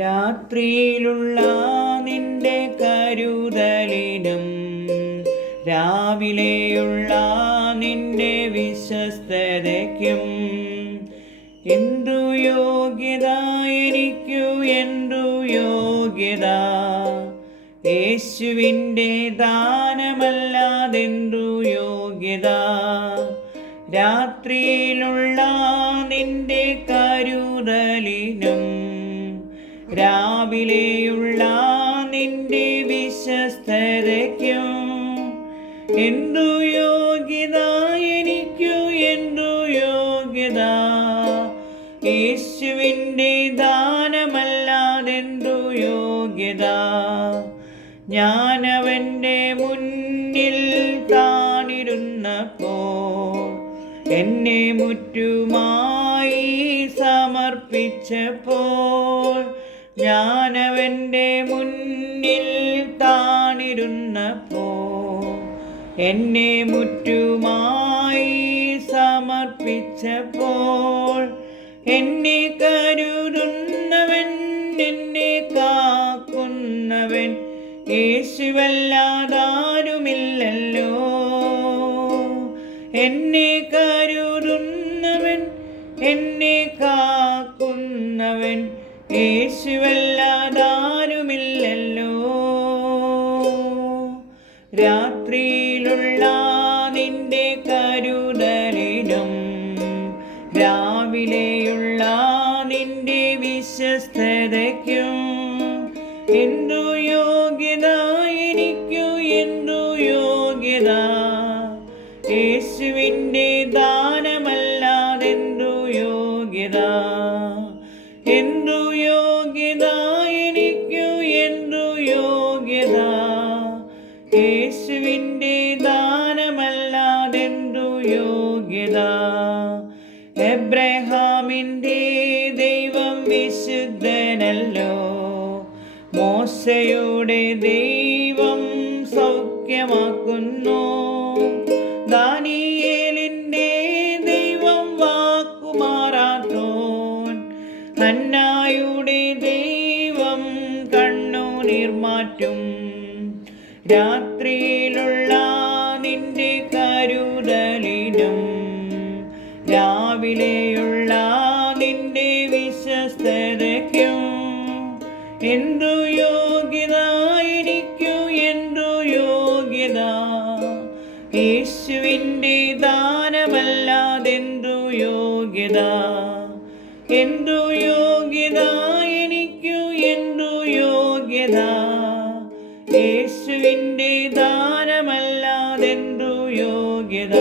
രാത്രിയിലുള്ള നിന്റെ കരുതലിനും രാവിലെയുള്ള നിന്റെ വിശ്വസ്തതയ്ക്കും എന്തു യോഗ്യത എനിക്കു, എന്തു യോഗ്യത? യേശുവിൻ്റെ ദാനമല്ലാതെന്തു യോഗ്യത? രാത്രിയിലുള്ള നിന്റെ കരുതലിനും രാവിലെയുള്ള നിന്റെ വിശ്വസ്തതയ്ക്കും എന്തു യോഗ്യത എനിക്കു, എന്തു യോഗ്യത? യേശുവിൻ്റെ ദാനമല്ലാതെന്തു യോഗ്യത? ഞാനവൻ്റെ മുന്നിൽ താണിരുന്നപ്പോൾ എന്നെ മുറ്റുമായി സമർപ്പിച്ചപ്പോൾ, ഞാനവൻ്റെ മുന്നിൽ താണിരുന്നപ്പോൾ എന്നെ മുറ്റുമായി സമർപ്പിച്ചപ്പോൾ, എന്നെ കരുതുന്നവൻ, എന്നെ കാക്കുന്നവൻ യേശുവല്ലാതാരുമില്ലല്ലോ. എന്നെ കരുതുന്നവൻ, എന്നെ കാക്കുന്നവൻ യേശുവല്ലാതാരുമില്ലല്ലോ. രാത്രിയിലുള്ള നിന്റെ കരുതലിനും രാവിലെയുള്ള നിന്റെ വിശ്വസ്തതയ്ക്കും എന്തു യോഗ്യത എനിക്കു, എന്തു യോഗ്യത? യേശുവിൻ്റെ ദാനമല്ലാതെന്തു യോഗ്യത? എന്തു യോഗ്യത എനിക്കു, എന്തു യോഗ്യത? യേശുവിൻ്റെ ദാനമല്ലാതെന്തു യോഗ്യത? എബ്രഹാമിൻ്റെ ദൈവം വിശുദ്ധനല്ലോ, മോശയുടെ ദൈവം സൗഖ്യമാക്കുന്നു, ദാനിയേലിൻ്റെ ദൈവം വാക്കുമാറാത്തോൻ, ഹന്നായുടെ ദൈവം കണ്ണുനീർ മാറ്റും. രാത്രിയിലുള്ള നിന്റെ കരുതലിനും രാവിലെയുള്ള നിന്റെ വിശ്വസ്തതയ്ക്കും എന്തു യോഗ്യത എനിക്കു, എന്തു യോഗ്യത? യേശുവിൻ്റെ ദാനമല്ലാതെന്തു യോഗ്യത? എന്തു യോഗ്യത എനിക്കു, എന്തു യോഗ്യത? യേശുവിൻ്റെ ദാനമല്ലാതെന്തു യോഗ്യത?